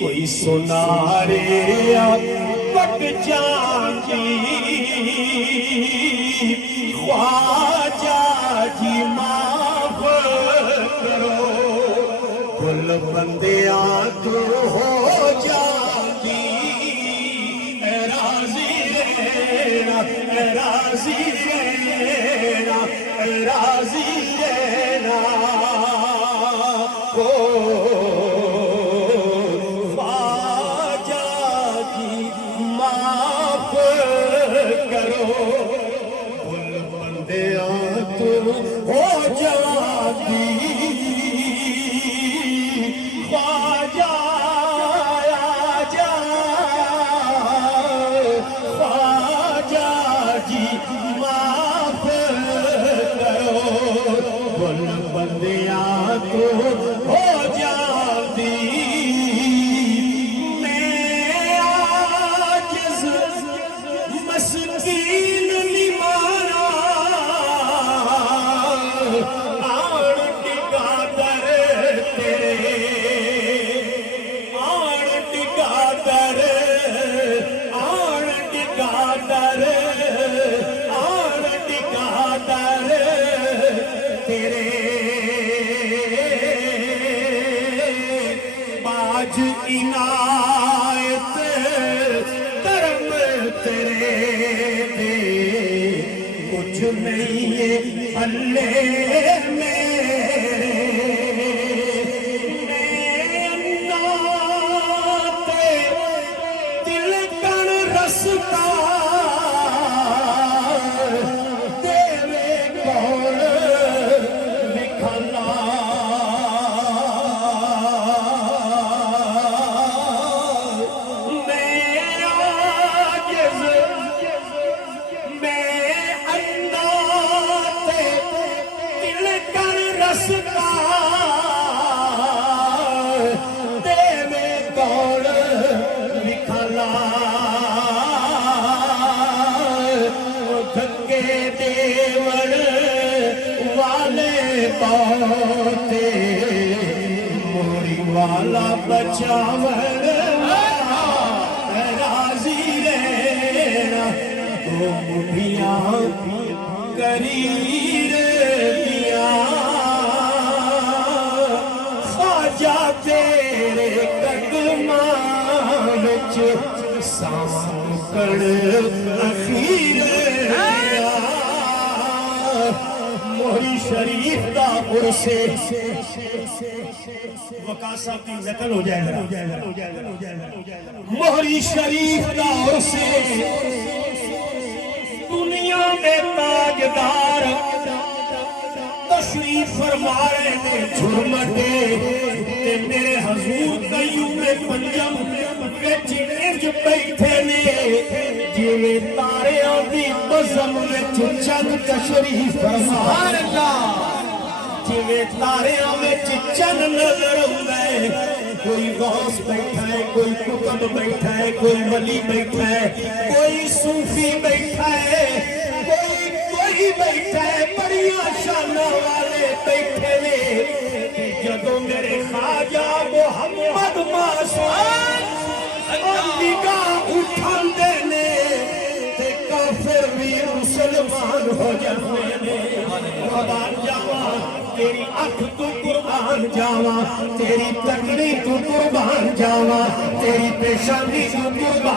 कोई सुनारे पट चांदी ख्वाजा जी माफ करो कुल बंदिया तू हो जाती राजी रहना राजी रहना राजी रहना को इनायत करम तेरे कुछ नहीं है अल्लाह मेरे नाते दिल कण रसता तेरे कौन लिखना मैं अंधा ते दिल कर मौते मोरी वाला बचावन राजी रहना तो मुठियां करी दिया ख्वाजा तेरे कदमां विच सांकड़ अखीर मोहरी शरीफ का उर्से वकास साहब की नकल हो जाएगा मोहरी शरीफ का उर्से दुनिया में ताजदार तशरीफ फरमा रहे थे झुरमटे ते मेरे हजूर कयूम पंजम विच इंज बैठे ने जिवें तारियां दी बज़म विच चंद तशरीफ फरमा जिवें तारियां विच चंद नजर आउंदा है कोई गौस बैठा है कोई कुतुब बैठा है कोई वली बैठा है कोई सूफी बैठा है कोई बैठा है बड़िया शाना वाले बैठे ने जदों मेरे ख्वाजा मोहम्मद मासूम निगाह उठांदे ने ते काफिर भी मुसलमान हो जाते ने कुर्बान जावा तेरी अख तू कुर्बान जावा तेरी तकड़ी तू कुर्बान जावा तेरी पेशानी तू कुर्बान